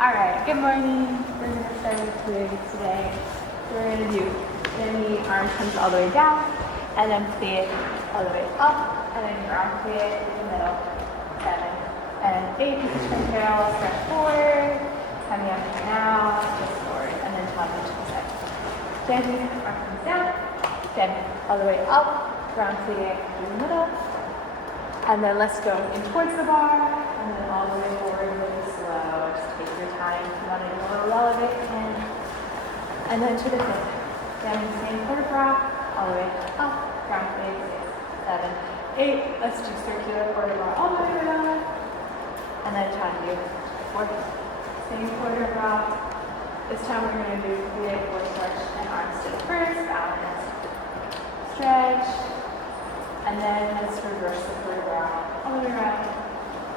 Alright, good morning. We're going to start with twig today. We're going to do knee, arm comes all the way down, and then plie all the way up, and then ground plie in the middle. 7 and 8. Turn parallel, step forward, coming up now, just forward, and then top to the side. Standing, arm comes down, then all the way up, ground plie in the middle, and then let's go in towards the bar, and then all the way forward really slow. Just take your time. If you want to do a little elevate, in, and then to the fifth. Down the same quarter rock, all the way up, ground plie, 6, 7, 8. Let's do circular quarter bar all the way around, and then try to do fourth. Same quarter rock. This time we're going to do plie, forward stretch, and arms to the first, balance, stretch. And then let's reverse the quarter round all the way around.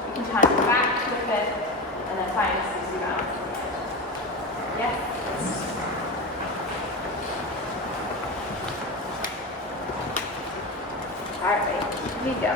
You can time back to the fifth, and then find a 60 round. Yes. All right, here we go.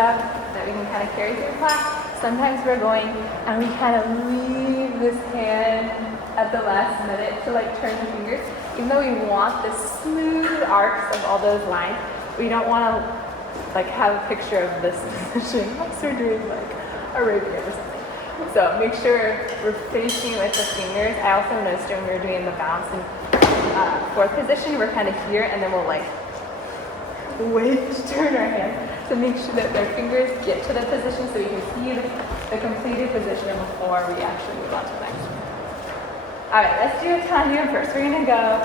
stuff that we can kind of carry through class. Sometimes we're going and we kind of leave this hand at the last minute to like turn the fingers. Even though we want the smooth arcs of all those lines, we don't want to like have a picture of this position unless we're doing like a rapier or something. So make sure we're finishing with the fingers. I also noticed when we were doing the bounce and fourth position, we're kind of here and then we'll like wait to turn our hands to make sure that their fingers get to the position so we can see the completed position before we actually move on to the next one. All right, let's do a tandem first. We're gonna go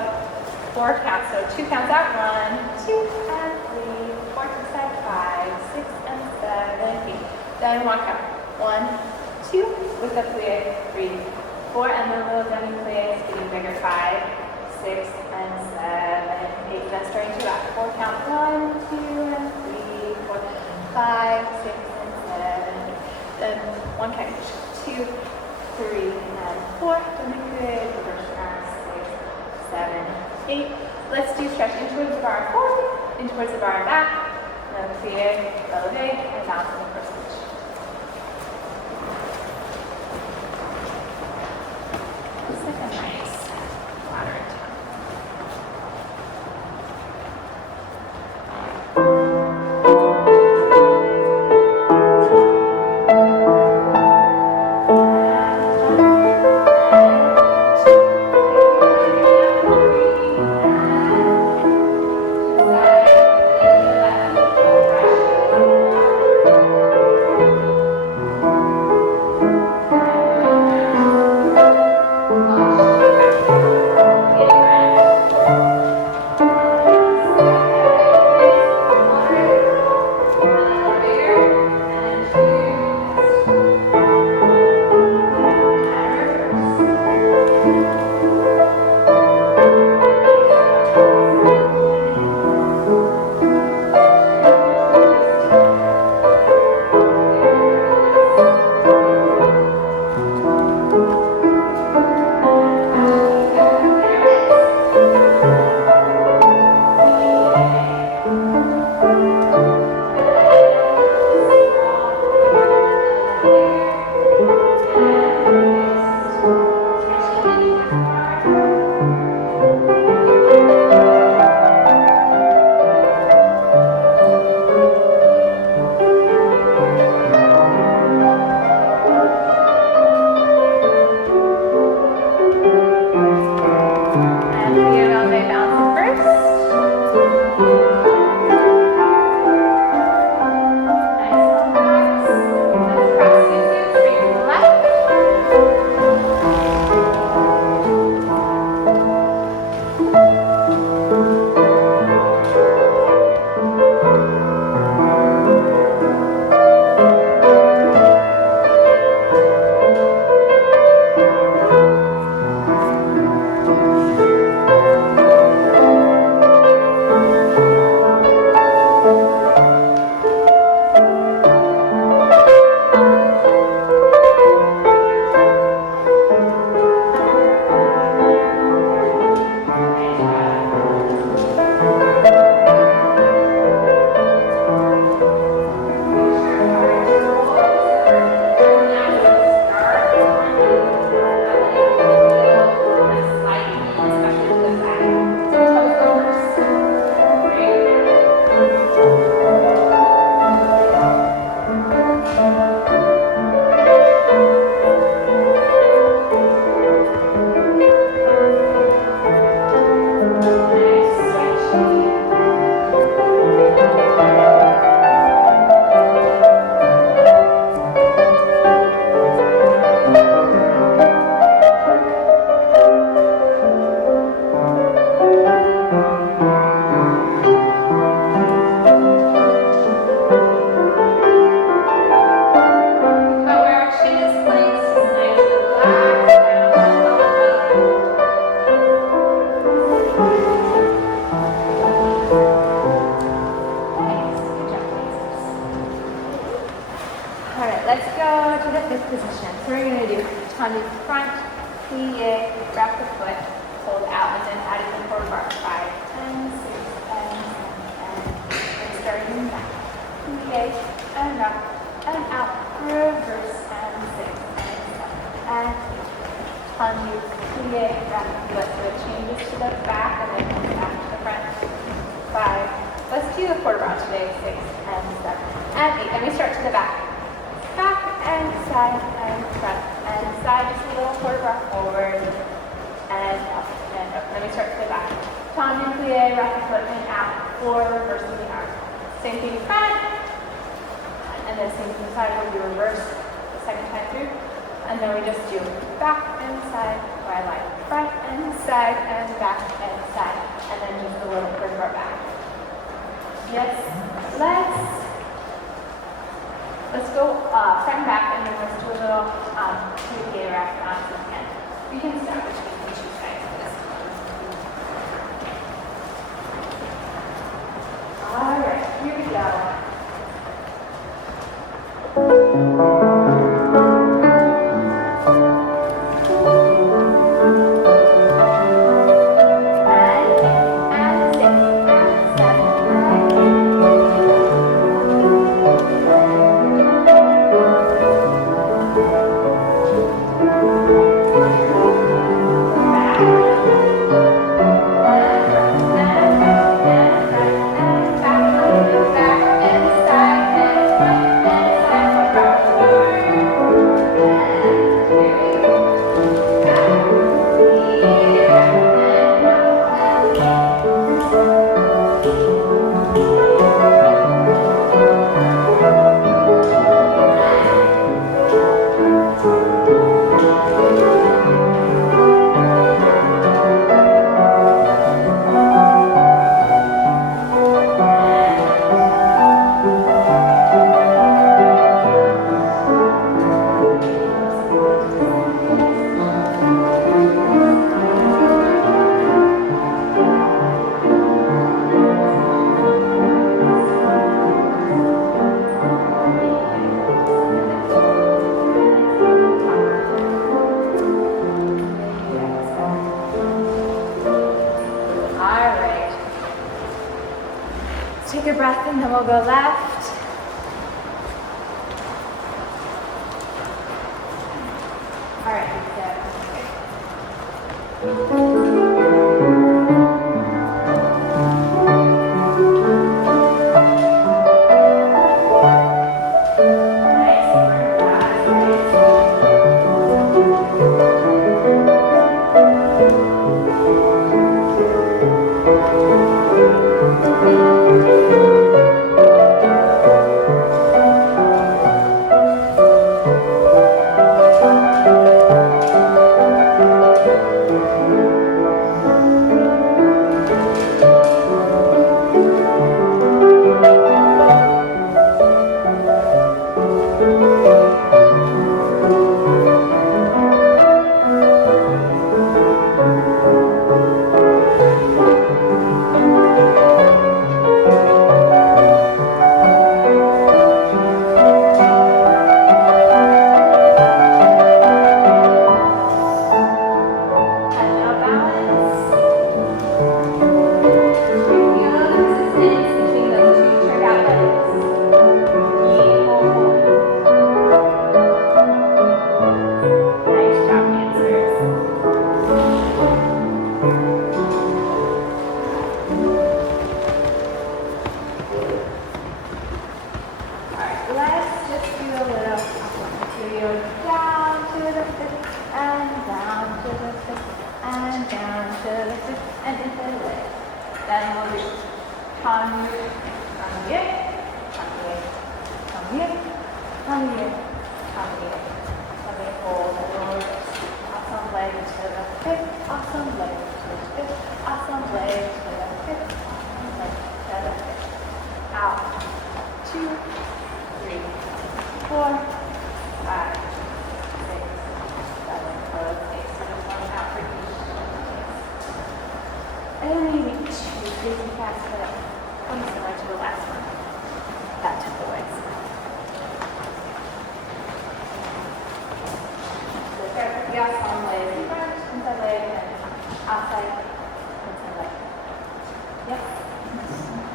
4 counts. So 2 counts out, 1, 2, and 3, 4, 5, 6, and 7, 8. Then 1 count. 1, 2, with the plie, 3, 4, and the little dummy plie is getting bigger. 5, 6, and 7, 8. Then starting to back. 4 count. 1, 2, and 3, 4, 5, 6, and 7. Then 1 count. 2, 3, and 4. Dummy plie, reverse arm. 6, 7, 8. Let's do stretch in towards the bar forward, in towards the bar back. Then plie, ballet, and bounce in the first position. It's like a nice ladder tone. position. So we're going to do tummy front, plie, wrap the foot, hold out, and then add it in forward bar. 5, 10, 6, and 7, and starting back. plie, and up, and out, reverse, and 6, and undo, plie, wrap, let's do it. Changes to the back, and then come back to the front. 5, let's do the quarter round today, 6, and 7, and 8, and we start to the back. Back, and side, and front, and side, just a little quarter round forward, and up, and up. Then we start to the back. Tandem plie, wrap the foot, and out, or reversing the arm. Same thing front, and then same thing side where we reverse the second time through. And then we just do back and side, where I like front and side, and back and side. And then just a little further back. Yes, let's go front and back, and then let's do a little plie wrap on the hand. We can start between the two sides of this. All right, here we go. Take a breath and then we'll go left. All right,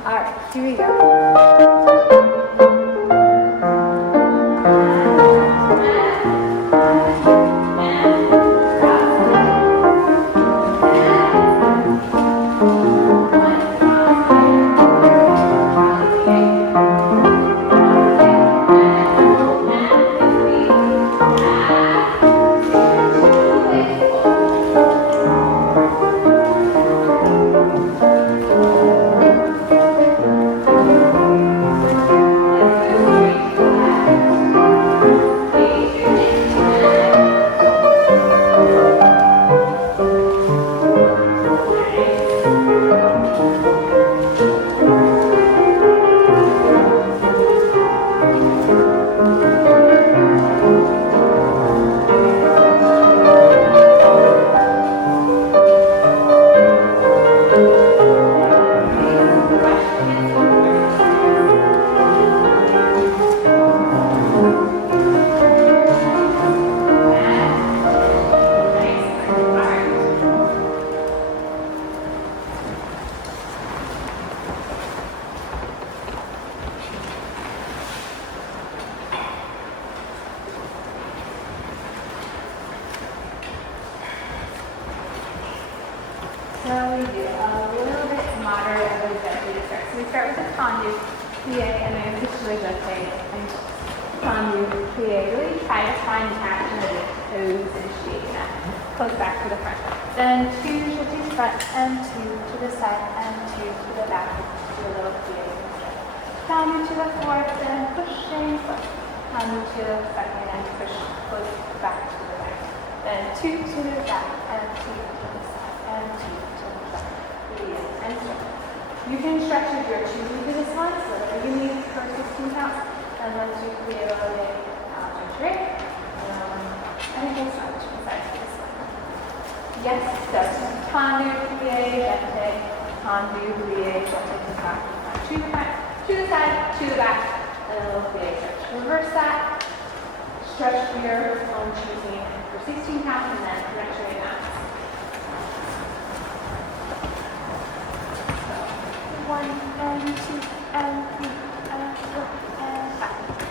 All right, here we go. we start with a tendu, plie, and then officially jeté, and tendu, plie. Really try to find the action of the toes initiating that. Close back to the front. Then 2 jetés front, and 2 to the side, and 2 to the back. Do a little plie. Tendu to the fourth, then pushing foot. Tendu to the second, and push close back to the back. Then 2 to the back, and 2 to the side, and 2 to the back. And stretch. You can stretch if you're choosing to this one, so whatever you need for 16 counts. And let's do plie, ballet, straight. And it goes on besides this one. Yes, so tendu, plie, jeté, tendu, plie, jeté to the back, to the front, to the side, to the back, and a little plie stretch. Reverse that. Stretch for your own choosing for 16 counts, and then return it out. 1 and 2 and 3 and 4 and 5.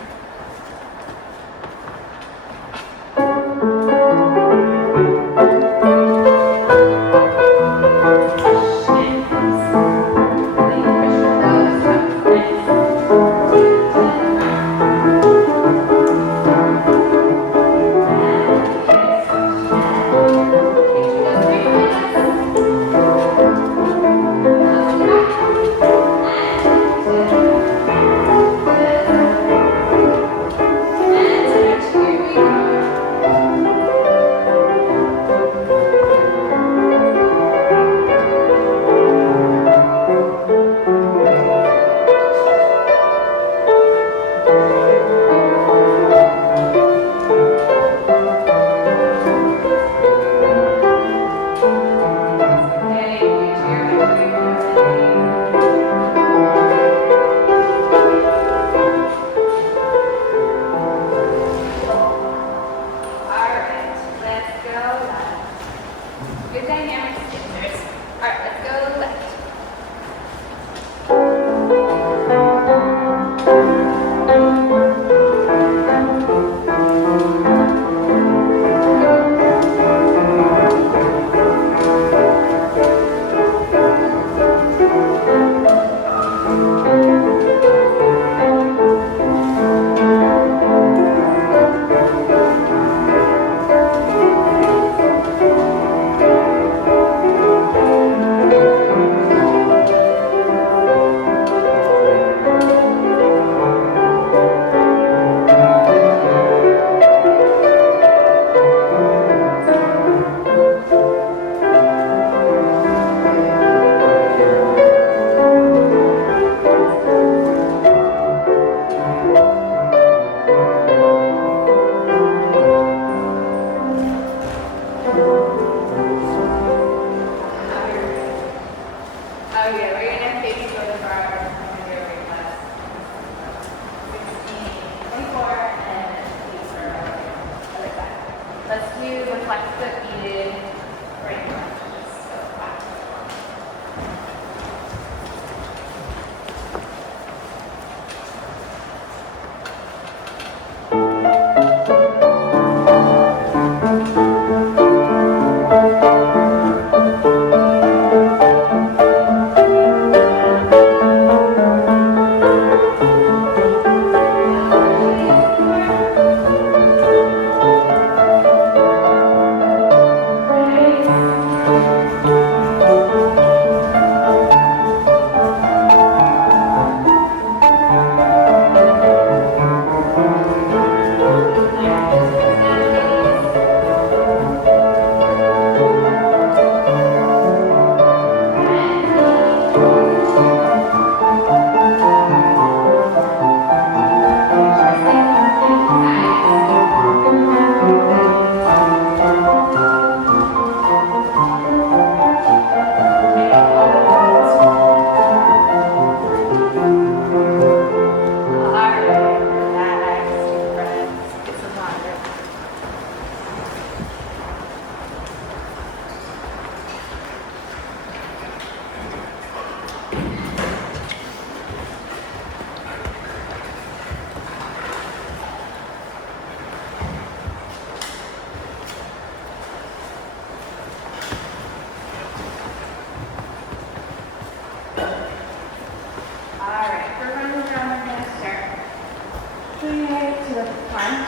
front,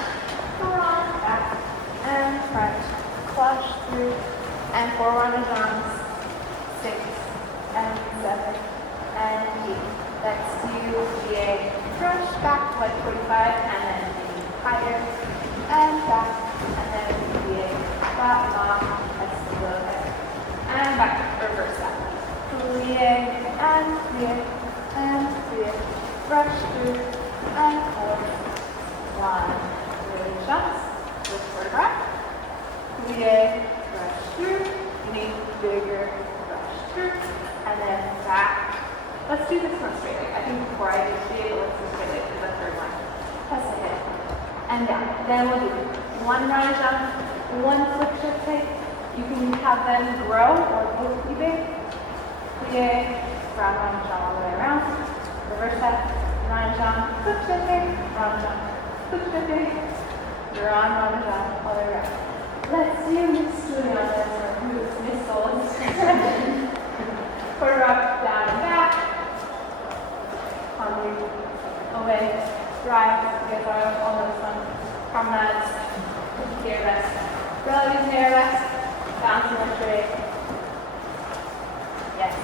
front, back, and front, flush through, and 4 rondes, 6, and 7, and 8. Let's do GA brush back to like 45, and then higher, and back, and then GA flat lock, that's a little bit, and back, reverse that. GA, and GA, brush through, and 4, 1, really shots, with photograph, GA, brush through, you need bigger brush through, and then back. Let's do this one straight leg. I think before I do GA, let's do straight leg for the third one. Press the hip, and down. Then we'll do 1 round jump, 1 flip shift take. You can have them grow or both be big. Plie, round jump all the way around. Reverse that, round jump, flip shift take, round jump, flip shift take, round jump all the way around. Let's do Miss Juliana's or Miss Soul's quarter up, down and back. Away, drive, you guys are all on this one. Promenades, air rest. Relative air rest, bouncing on straight. Yes.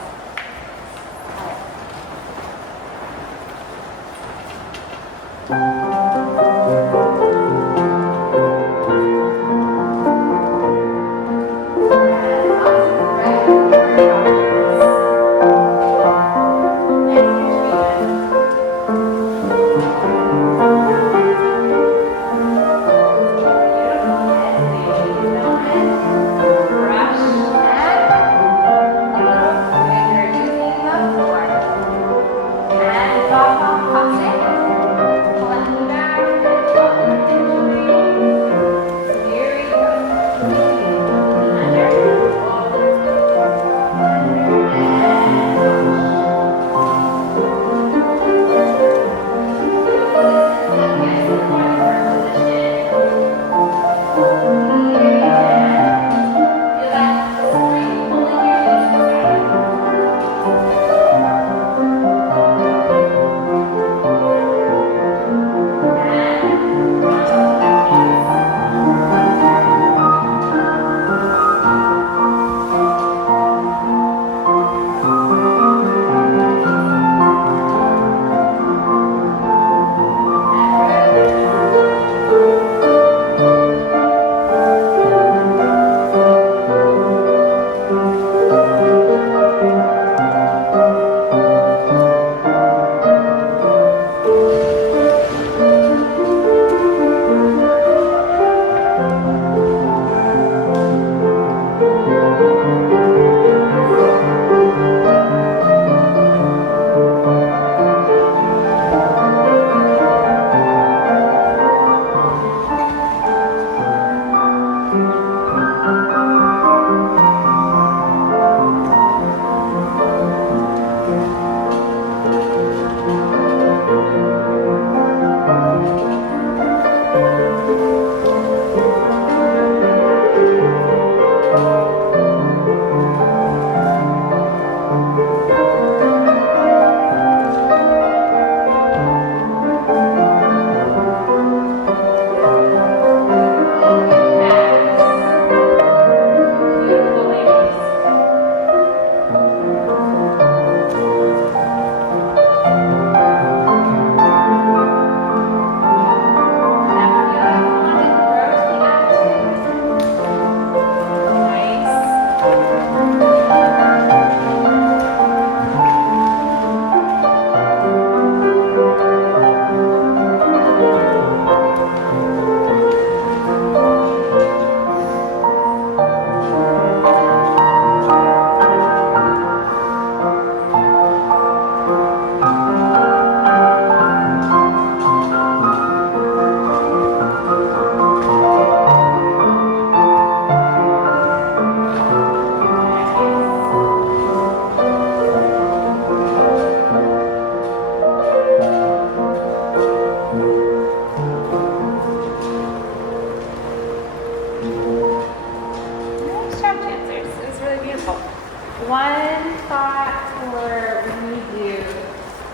One thought for when you do,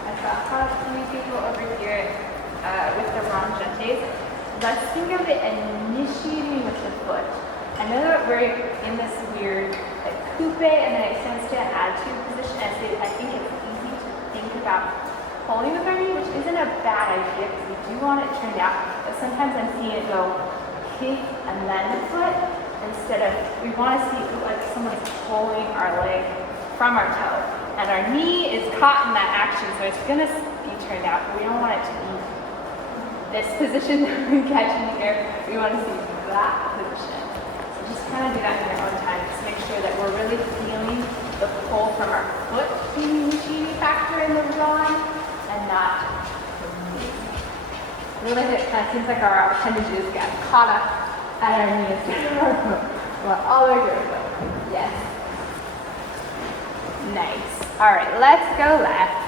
I saw 3 people over here with the rondes. let's think of it initiating with the foot. I know that we're in this weird like coupe and then it extends to an attitude position. I think it's easy to think about pulling with our knee, which isn't a bad idea because we do want it turned out. But sometimes I'm seeing it go kick and then the foot instead of, we want to see it like someone's pulling our leg from our toe. And our knee is caught in that action, so it's going to be turned out. But we don't want it to be this position that we catch in the air. We want to see that position. So just kind of do that in your own time. Just make sure that we're really feeling the pull from our foot being the initiating factor in the drawing and not the knee. Really, it kind of seems like our appendages get caught up at our knee instead of our foot. Well, all the way through the foot. Yes. Nice. All right, let's go left.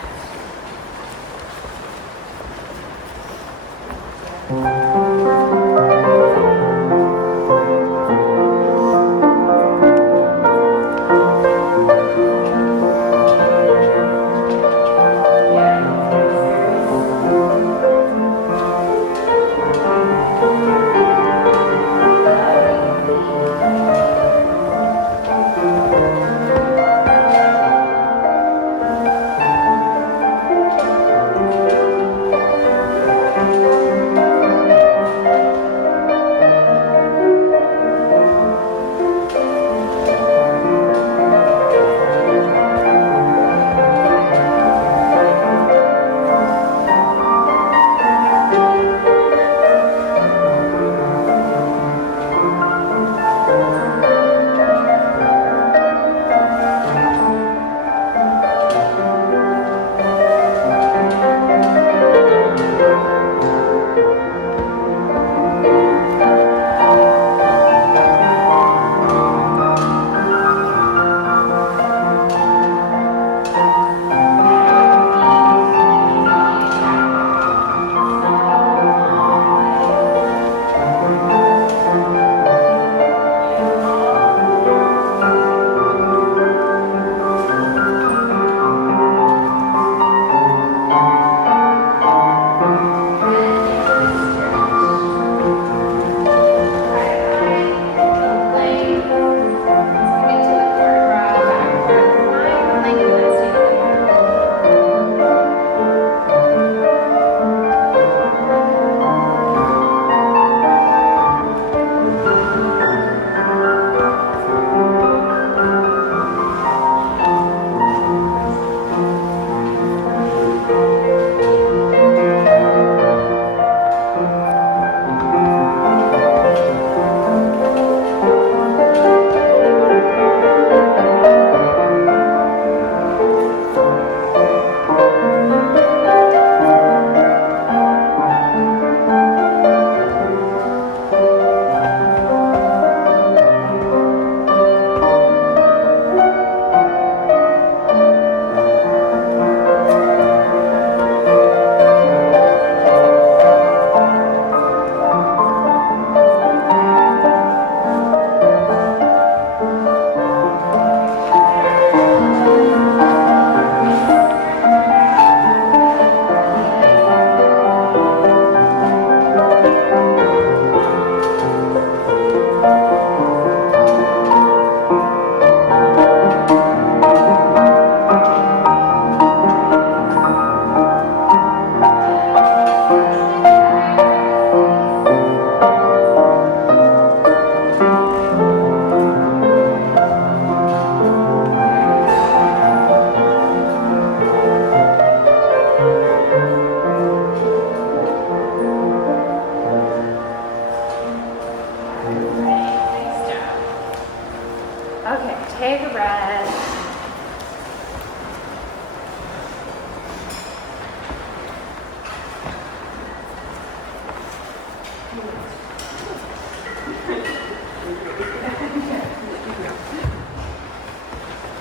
Take a breath.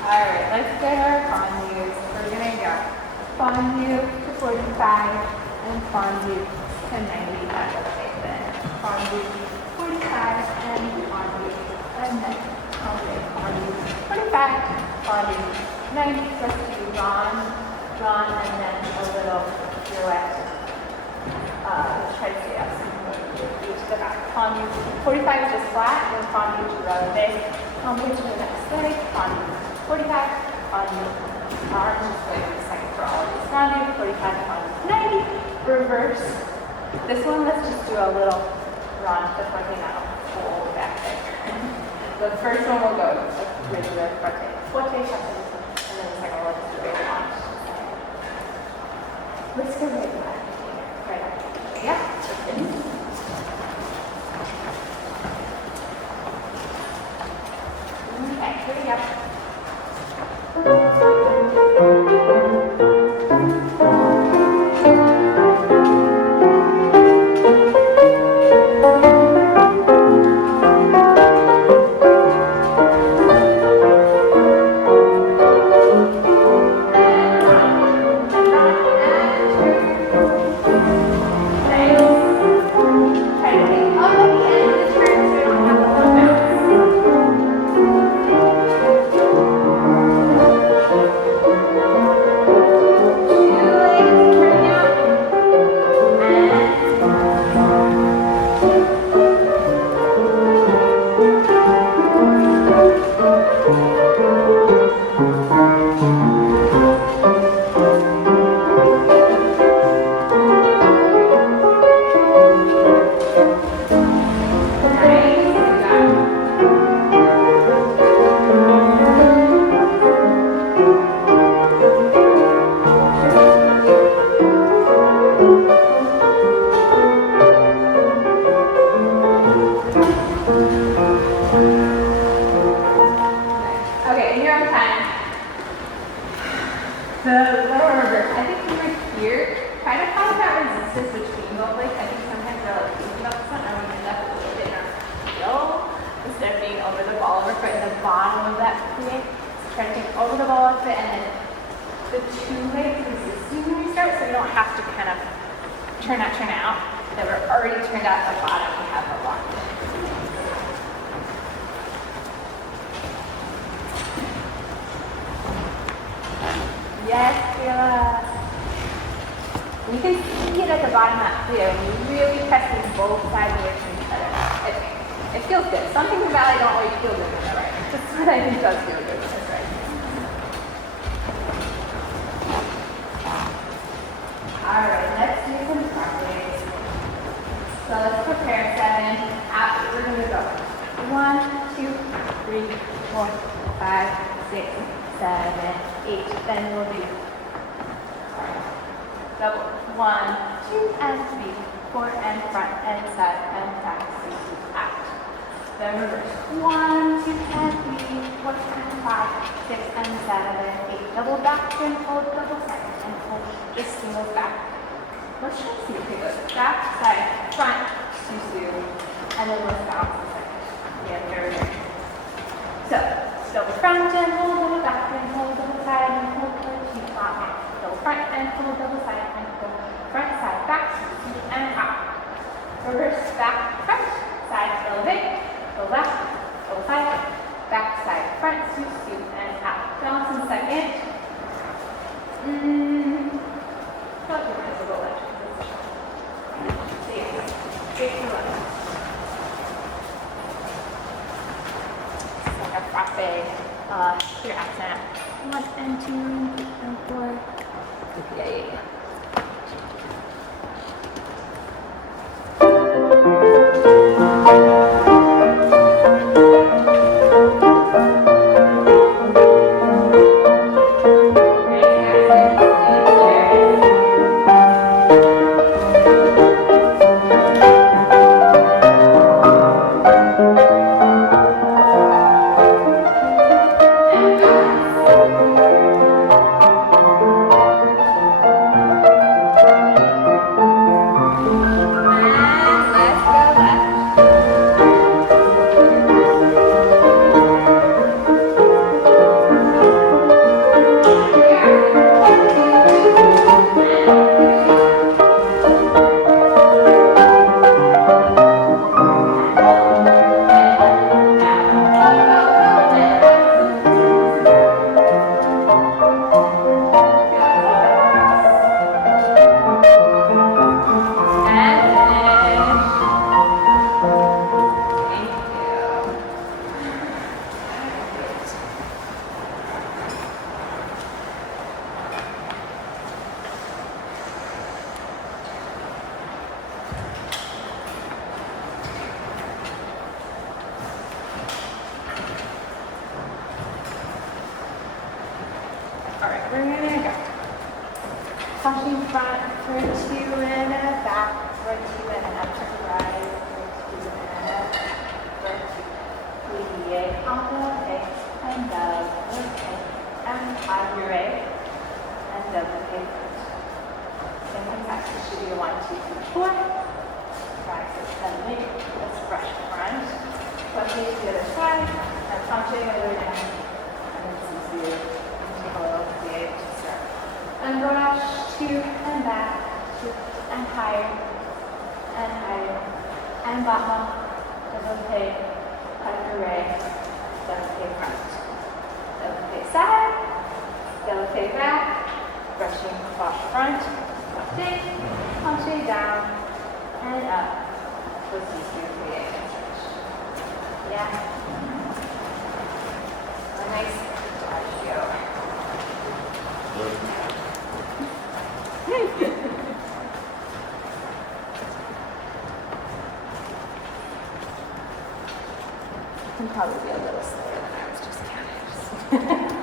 Alright, let's get our fondues. We're going to go fondue to 45 and fondue to 90. That's okay then. Fondue 45 and fondue and then fondue 45, fondue 90. Let's do Ron, and then a little pirouette. Let's try to stay up. 45 is just flat, and then fondue to releve. Fondue to the next leg, fondue 45, fondue arms, just wait a second for all of these. Fondue 45, fondue 90, reverse. This one, let's just do a little run before we now pull back there. The first one will go regular forte, and then the second one will just do a launch. Let's go right back. Right up. Yep. Okay, here we go. You can see it at the bottom up here, and you really press these both sides away from each other. It feels good. Some things in ballet don't always feel good when they're right. This one I think does feel good when it's right. Alright, let's do some practice. So let's prepare 7. After we're going to go 1, 2, 3, 4, 5, 6, 7, 8. Then we'll do double 1, 2, and 3, 4, and front, and side, and back, 6, out. Then reverse 1, 2, and 3, 4, and 5, 6, and 7, 8. Double back and hold, double side, and hold. Just single back. Let's try to see if it goes back, side, front, susu, and then let's bounce a second. Yeah, very good. So, double front and hold, double back and hold, double side and hold, keep flat. Double front and hold, double side and hold, front, side, back, susu, and out. Reverse, back, front, side, elevate, go left, double side, back, side, front, susu, and out. Bounce in second. Straight to left. It's like a frappe, your accent. 1 and 2 and 4. Yay. Pushing front for 2 and a back for 2 and a turn right for 2 and a for 2. Plie, envelopé, and double and aguré, and double front. Same contact, it should be a 1, 2, 3, 4. 5, 6, 7, 8. Let's brush front. Push it to the other side, and punching over down. And then see you. Take a little plie to start. And brush 2 and back, 2 and higher, and bottom, double plie, aguré, double plie front, double plie side, double plie back, brushing across front, punching down, and up, twisting through plie and stretch. Yeah? A nice cardio. Can probably be a little slower than I was just counting.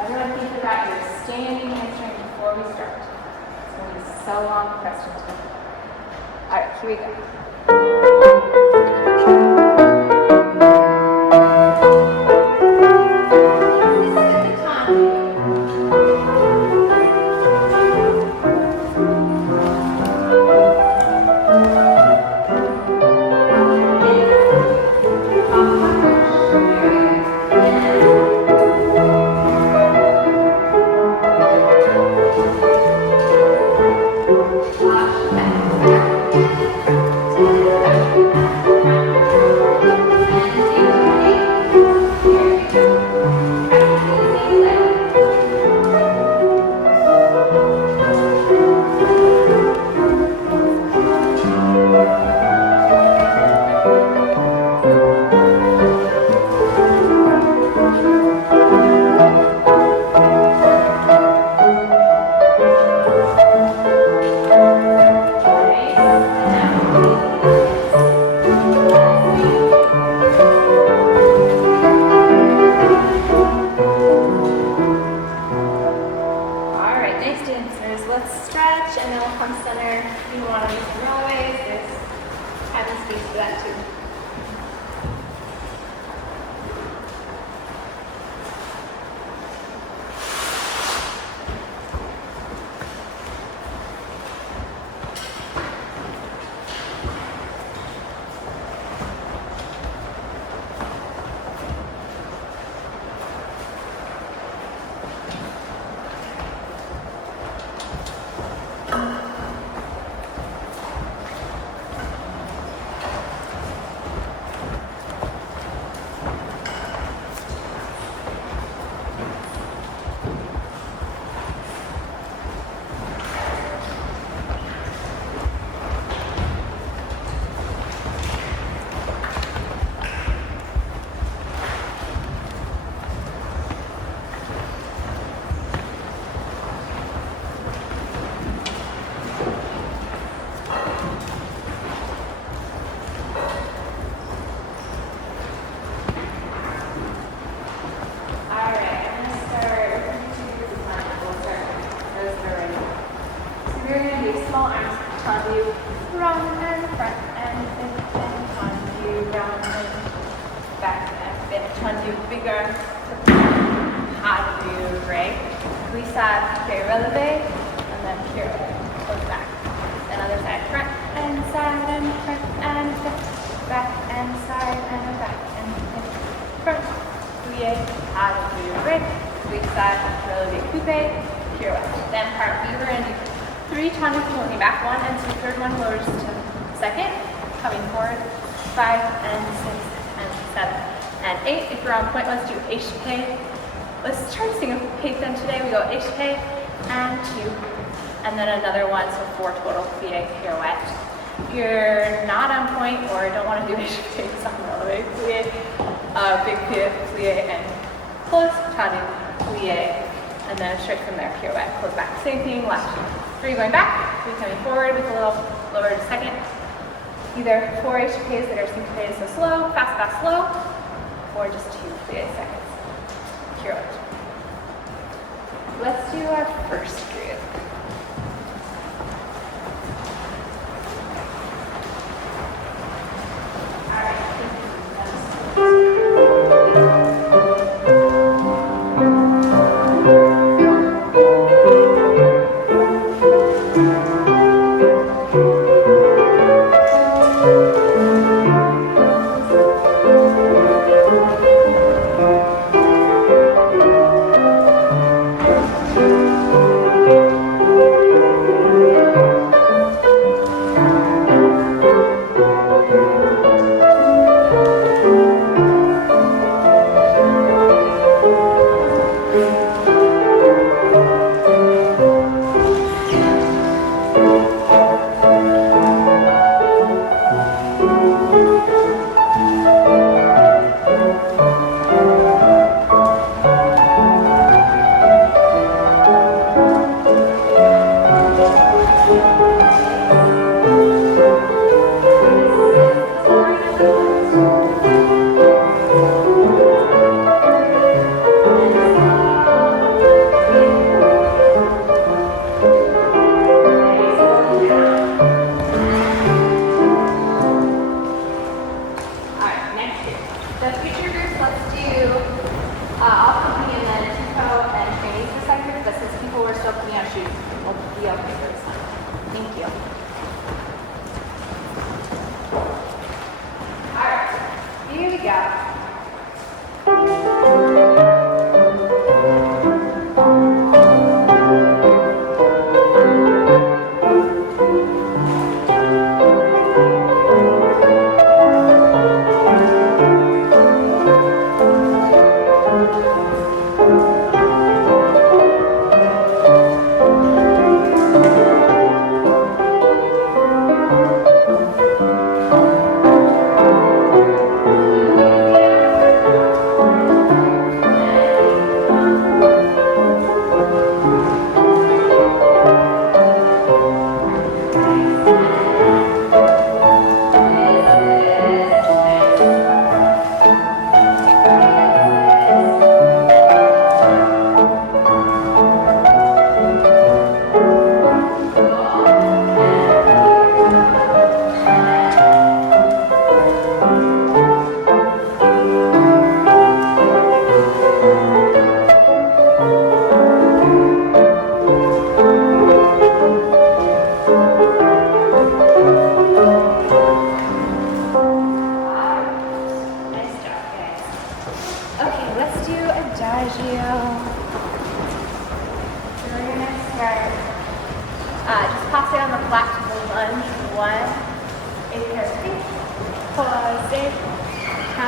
Everyone think about your standing hamstring before we start. It's going to be so long, questions. All right, here we go. This is the time. used to that too. Bigger pas de deux, glissade, pied relevé, and then pirouette, close back. Then other side, front and side and front and back and side and back and front, plie, pas de deux, glissade, relevé, coupe, pirouette. Then part B, we're going to do 3 tonic looking back, 1 and 2, third one lowers to second, coming forward, 5 and 6 and 7. And 8, if you're on point, let's do HP. Let's try to sing a pace then today. We go HP and 2, and then another one, so 4 total plie pirouette. If you're not on point or don't want to do HP, it's on releve, plie, big plie and close, tadu, plie, and then straight from there, pirouette, close back. Same thing, left. 3 going back, 3 coming forward with a little lower to second. Either 4 HPs that are syncopated, so slow, fast, fast, slow, or just 2 plie seconds. Pirouette. Let's do our first group.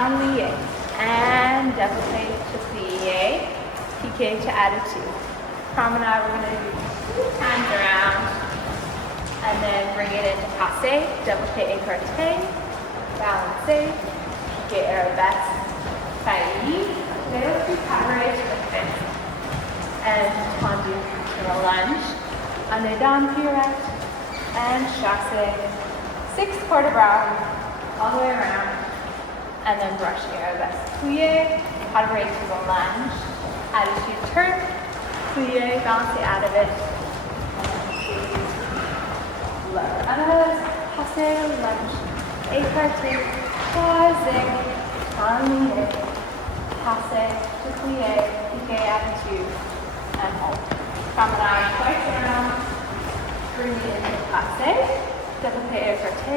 enlié, and développé to plié, piqué to attitude. Promenade, we're going to do 2 times around, and then bring it into passé, développé écarté, balancé, piqué arabesque, failli, little two cabaret to the fifth, and tendu to the lunge, un des dames pirouette, and chassé, 6 quarter bras, all the way around, and then brush arabesque, plié, cabaret to the lunge, attitude turn, plié, balancé out of it, passé, lunge, écarté, croisé, enlié, passé, plié, piqué, attitude, and hold. Promenade twice around, bring it into passé, développé écarté,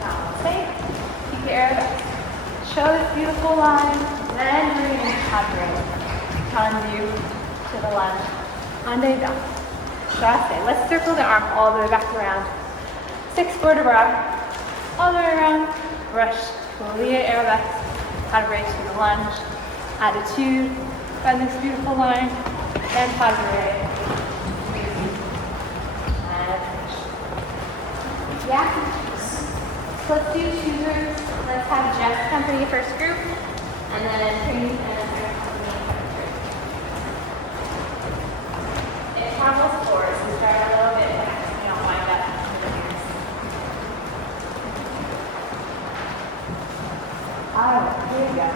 balancé, piqué arabesque. Show this beautiful line, then bring it into cabaret, tendu to the lunge, un des dames, chassé. Let's circle the arm all the way back around. 6 vertebrae, all the way around, brush, plié arabesque, cabaret to the lunge, attitude, find this beautiful line, and cabaret, and finish. Yeah, so let's do 2 groups. Let's have Jeff's company first group, and then Trini's and then her company second group. It travels forward, so start a little bit back, so you don't wind up in the ears. Alright, here we go.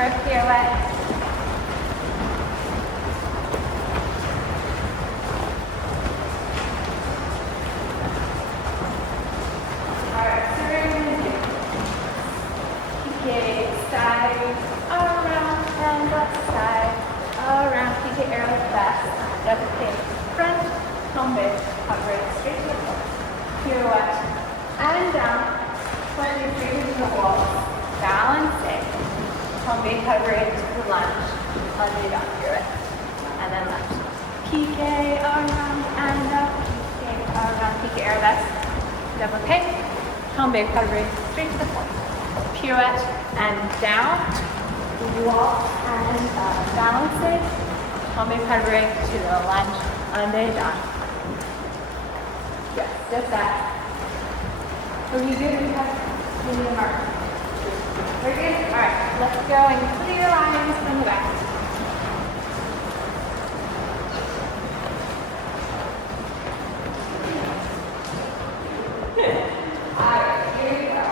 for a pirouette. Alright, so we're going to do PK side, around, and left side, around, PK arrow left, double kick, front, tombe, hover it straight to the floor, pirouette, and down, slightly straight to the wall, balance it, tombe, hover it to the lunge, undo down, pirouette, and then left, PK around, and up, PK around, PK arrow left, double kick, tombe, hover it straight to the floor, pirouette, and down, walk, and balance it, tombe, hover it to the lunge, undo down. Yes, just that. Are we good? We need a mark. We're good? Alright, let's go and clear lines from the back. Alright, here we go.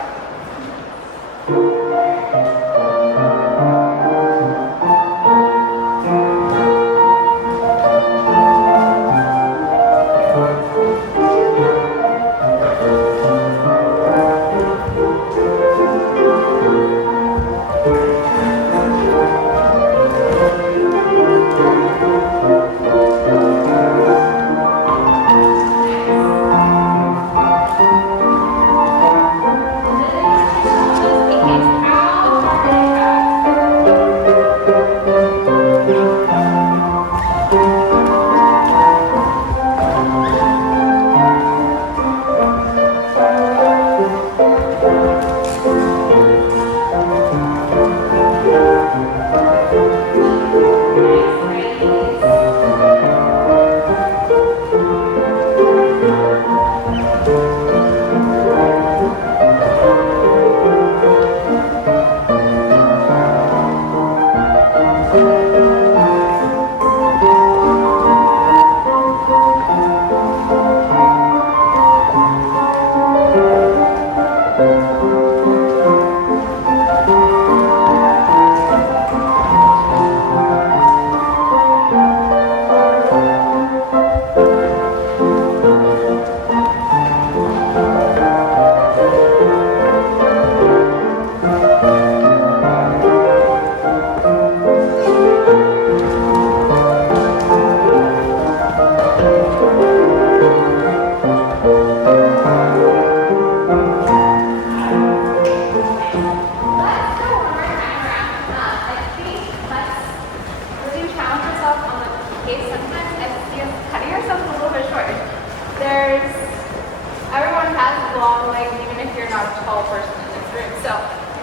Everyone has long legs, even if you're not a tall person in this room. So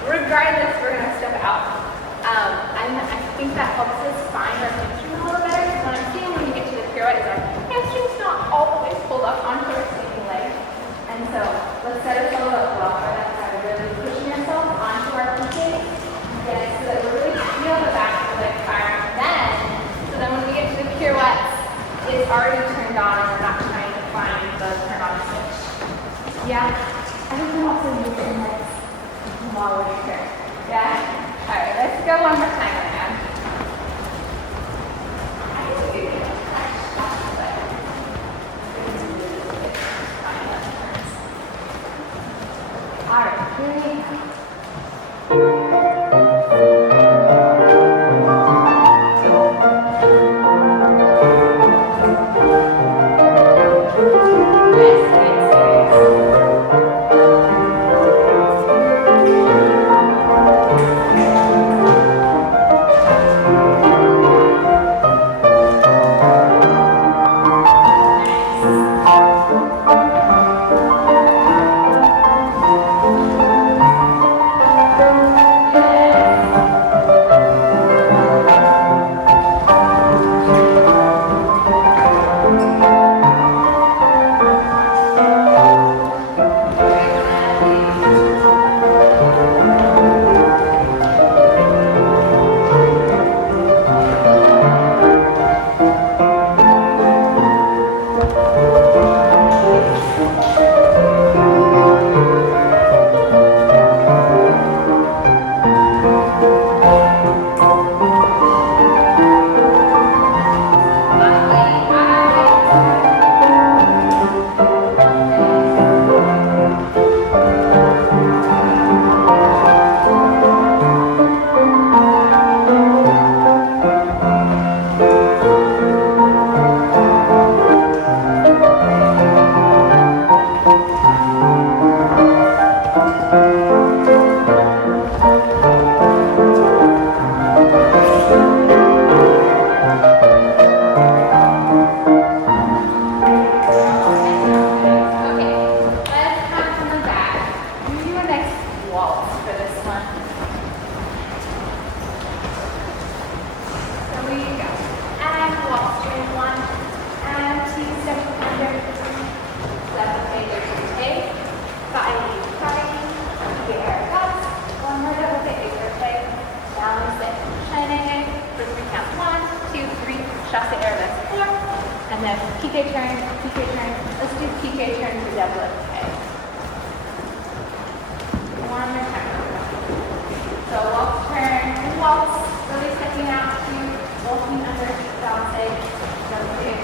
regardless, we're going to step out. I think that helps us find our hamstring a little better. Because what I'm seeing when you get to the pirouette is our hamstring's not all the way pulled up onto our standing leg. And so let's set ourselves up well for that side. Really pushing ourselves onto our PK. Yes, so that we really feel the back of the leg fire. So then when we get to the pirouettes, it's already turned on and we're not trying to find the turn on switch. Yeah? I think we also use the legs while we're here. Yeah? Alright, let's go one more time around. Alright, here we go. then PK turn, PK turn. Let's do PK turn for deadlift, okay? One more time. So waltz turn, and waltz, really stepping out to walking under, balancing, double take,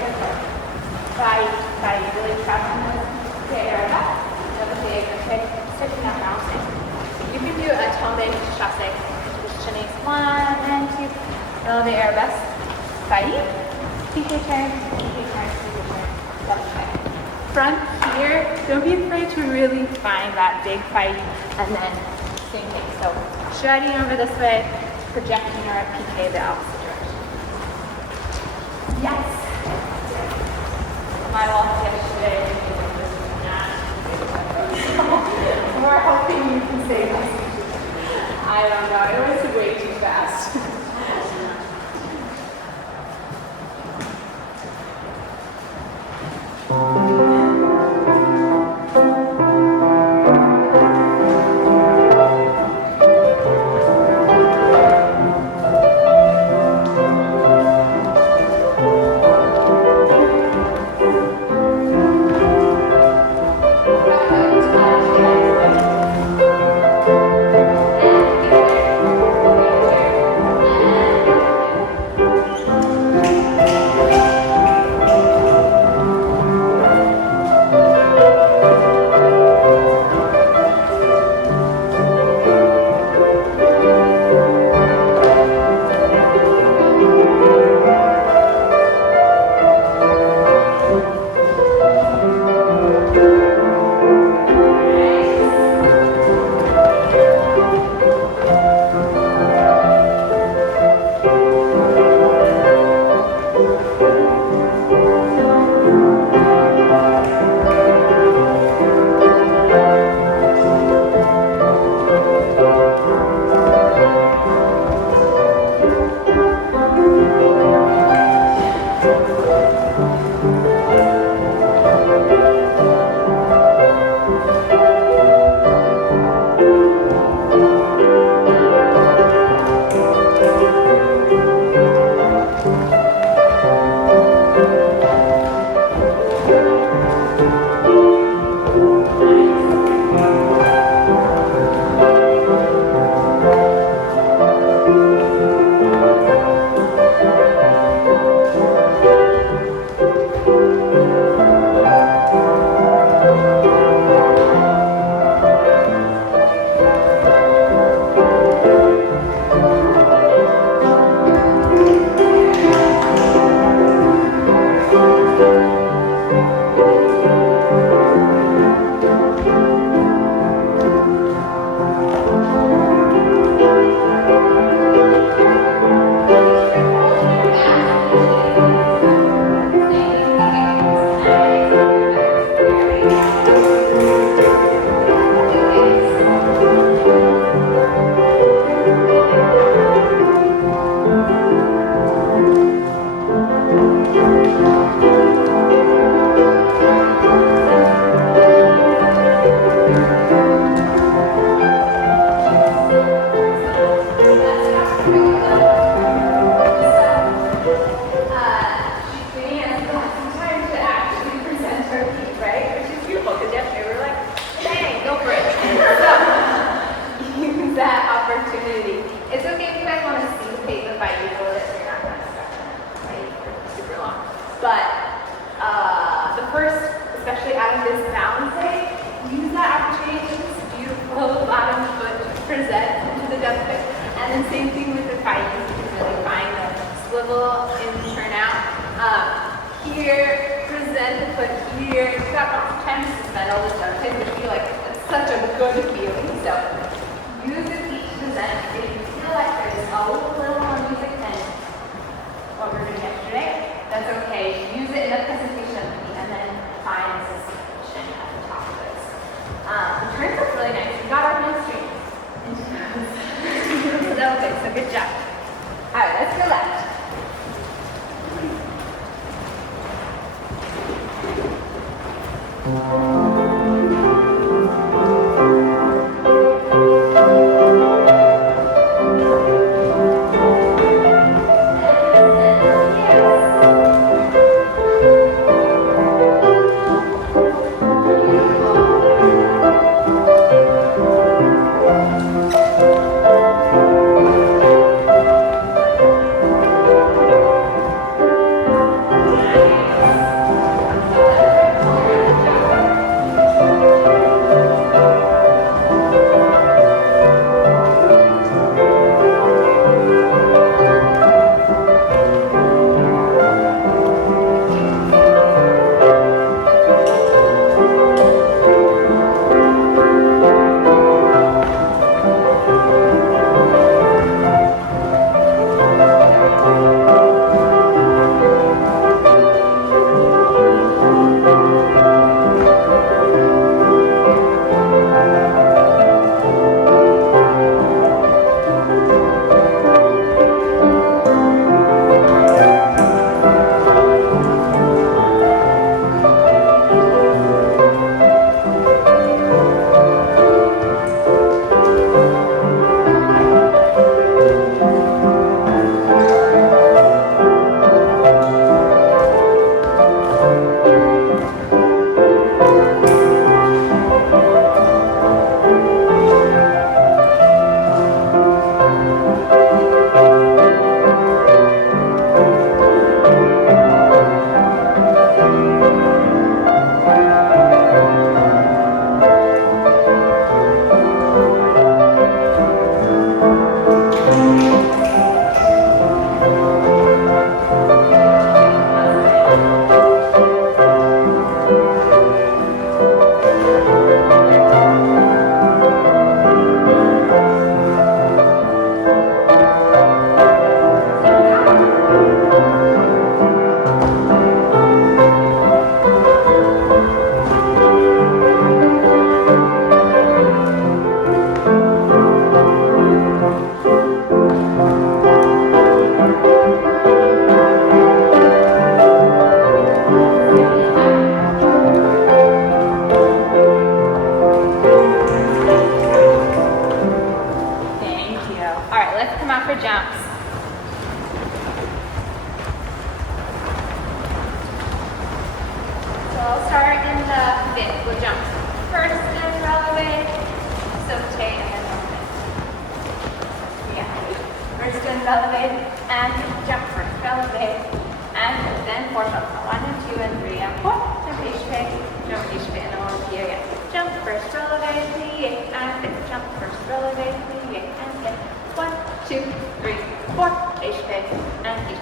by really traveling with the area, double take, okay, stepping out, balancing. You can do a tombe chasse, which is Chinese, 1 and 2, roll the arabesque, fight, PK turn, double take. From here, don't be afraid to really find that big fight and then sinking. So striding over this way, projecting our PK the opposite direction. Yes. My walk yesterday was not. We're hoping you can save us. I don't know. It was way too fast. releve, and jump first, releve, and then 4 jumps. 1 and 2 and 3 and 4. Jump HP, and on here again. Jump first, releve, plie, and hit. Jump first, releve, plie, and hit. 1, 2, 3, 4. HP and HP.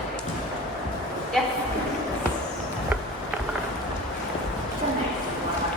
Yes. The next one.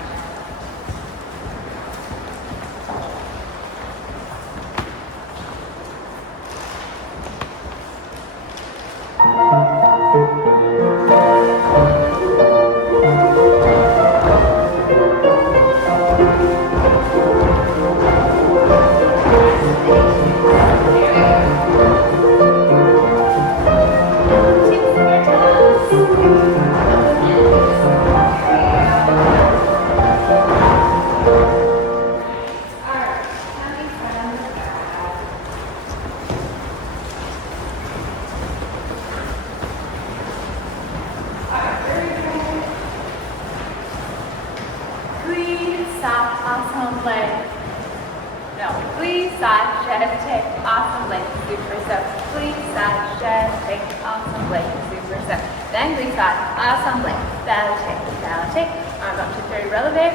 Then glissade, assemblée, ballet, arms up to 30, releve,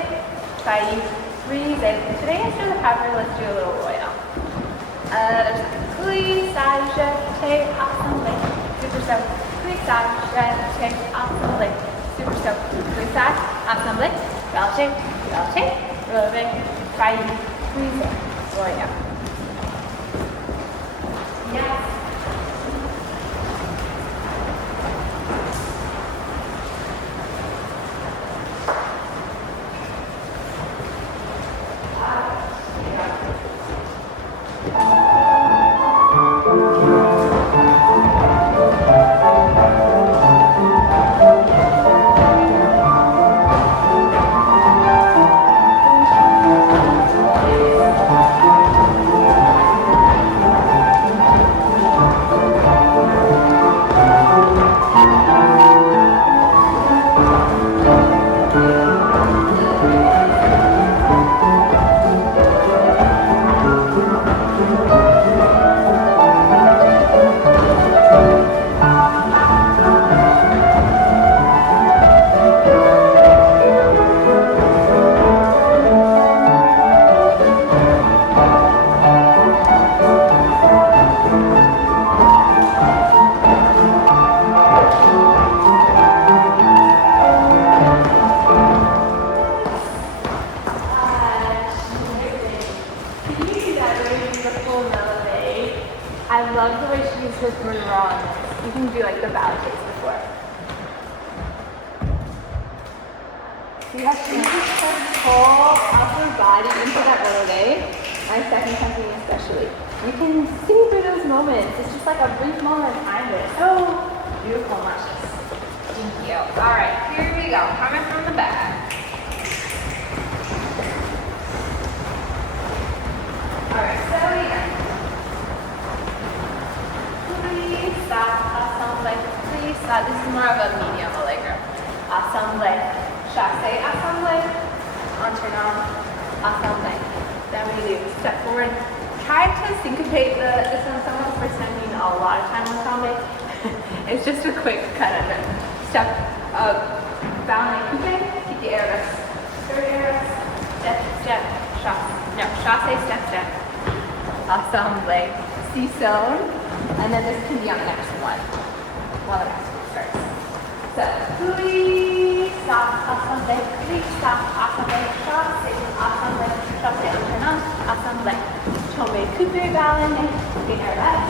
failli, brise. Today instead of cover, let's do a little royal. There's glissade, jeté, assemblée, super so, glissade, jeté, assemblée, super so, glissade, assemblée, ballet, releve, failli, brise, royal. Yes. I love the way she uses her Bournonville on this. You can do like the ballet before. You have to push her whole upper body into that releve. My second company especially. You can see through those moments. It's just like a brief moment of time, but it's so beautiful and luscious. Thank you. Alright, here we go. Coming from the back. Alright, so again. Please stop. This is more of a medium allegro. Assemblée. Chassé, assemblée. Entraînement, assemblée. Then we do step forward. Try to syncopate this one. Someone's for spending a lot of time on assemblée. It's just a quick kind of step up. Ballet, coupe, kick arrows. Third arrows. Step, step, chassé. No, chassé, step, step. Assemblée. C-zone. And then this can be on the next one while the next one starts. So, please stop, assemblée, please stop, assemblée, chassé, assemblée, chassé, entraînement, assemblée. Tombe, coupe, ballet, pirouette,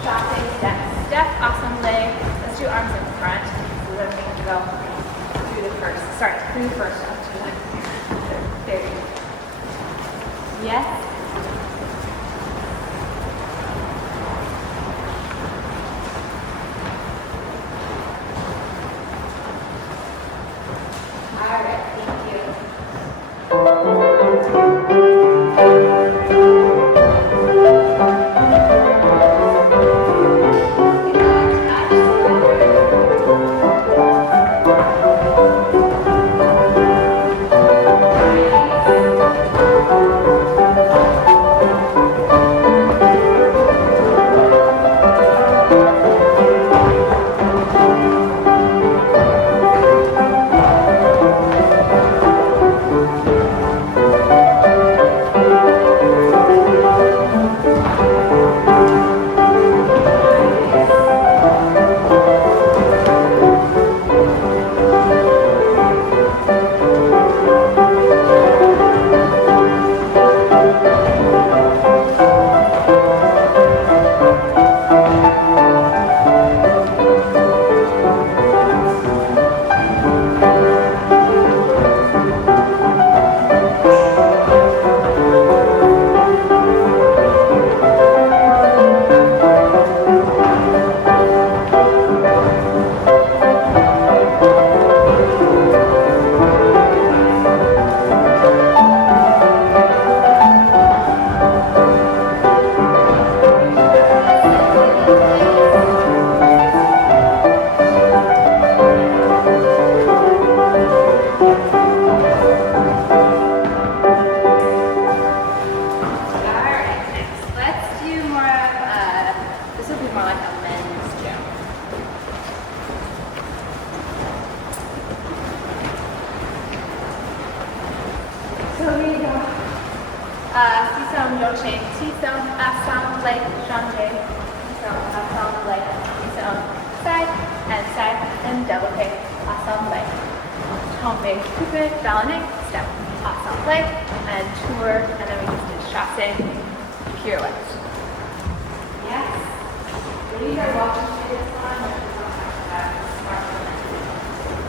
chassé, step, step, assemblée. Let's do arms in front. So then we can go through the first. Sorry, through the first up to the third. Yes. Don't change. Seesaw, assemble, changer. Seesaw, assemble, seesaw, side and double pick. Assemble. Tombe, coupe, ballet, step. Assemble and tour, and then we just do chasse, pirouette. Yes. These are walking through this one.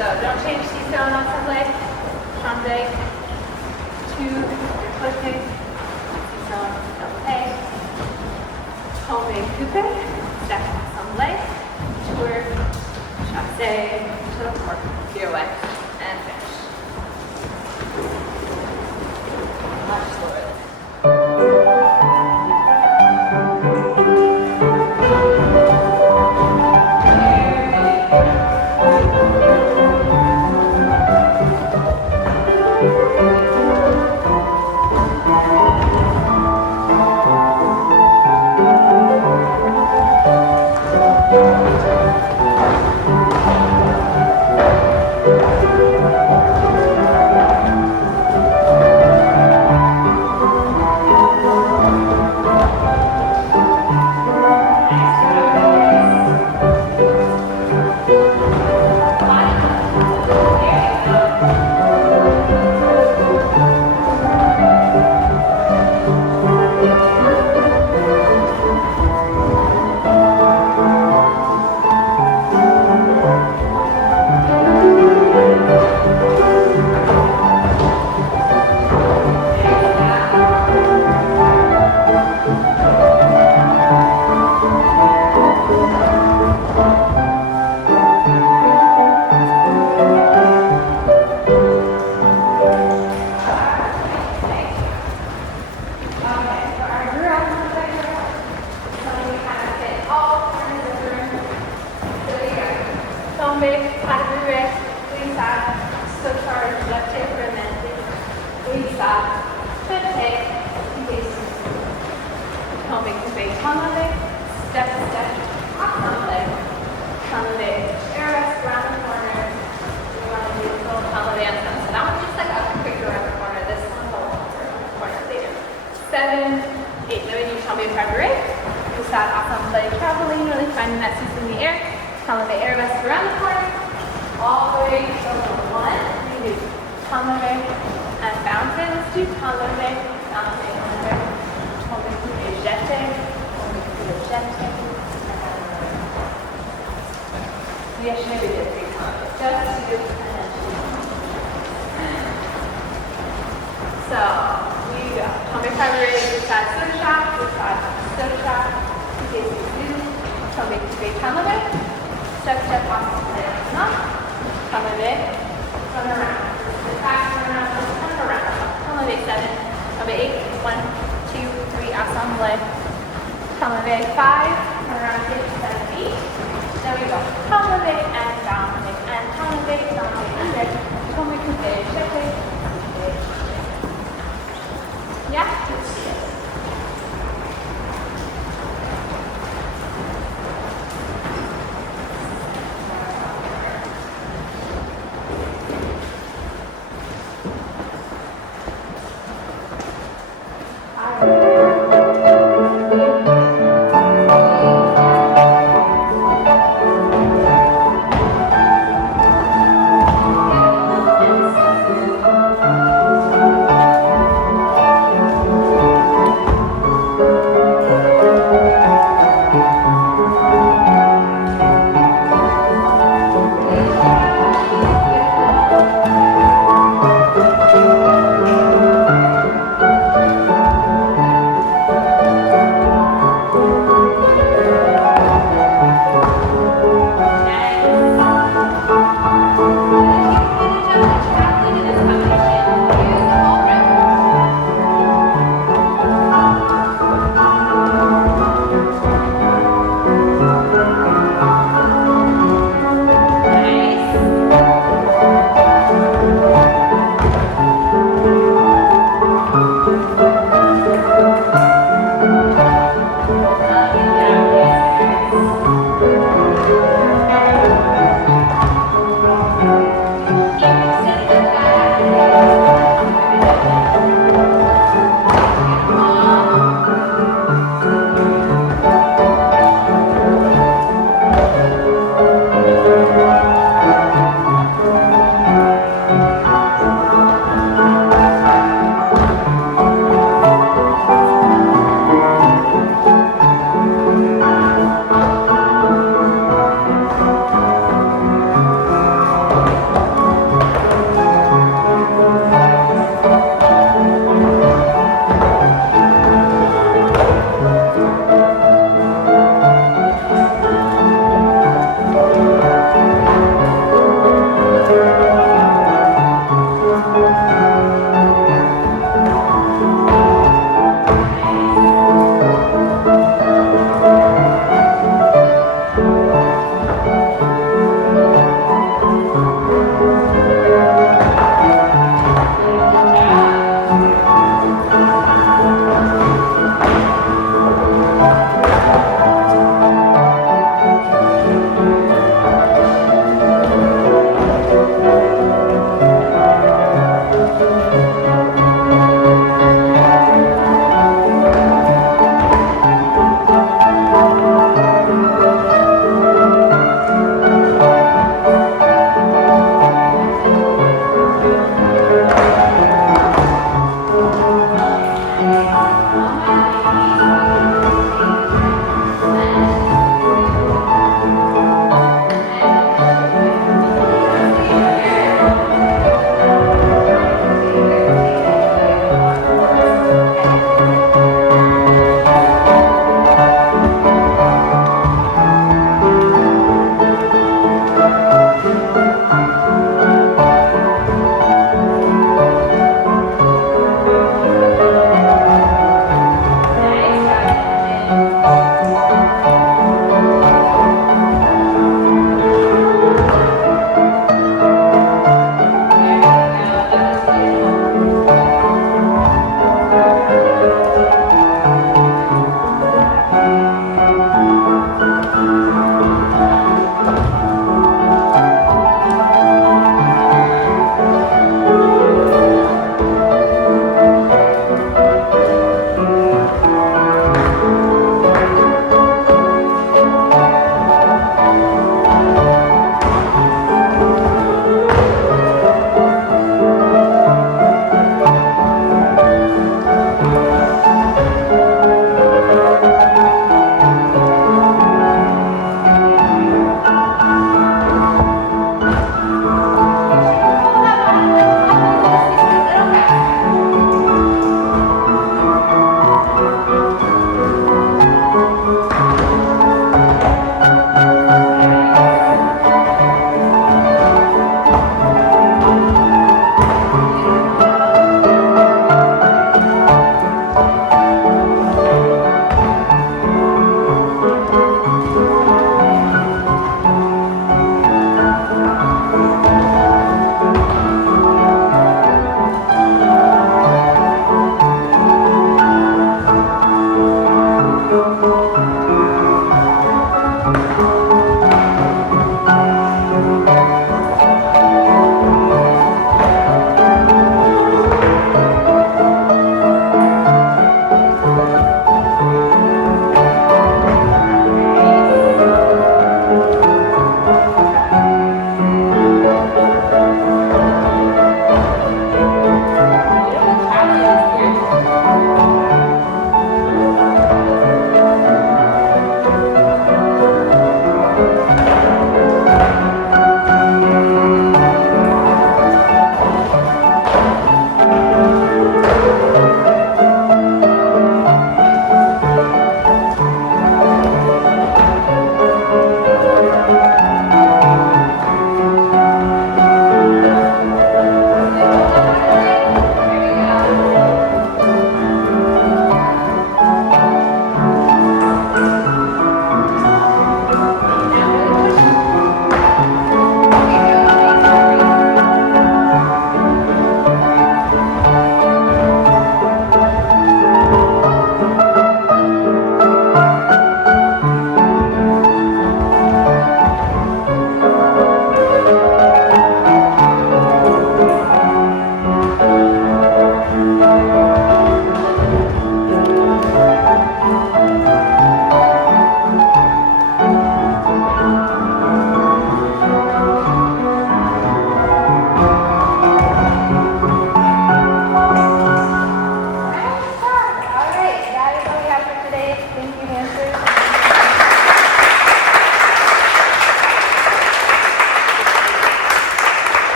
So don't change seesaw and assemble. Changer. Two, pushing. Seesaw, double pick. Tombe, coupe, step, assemble, tour, chasse, to the floor, pirouette, and finish. Much slower than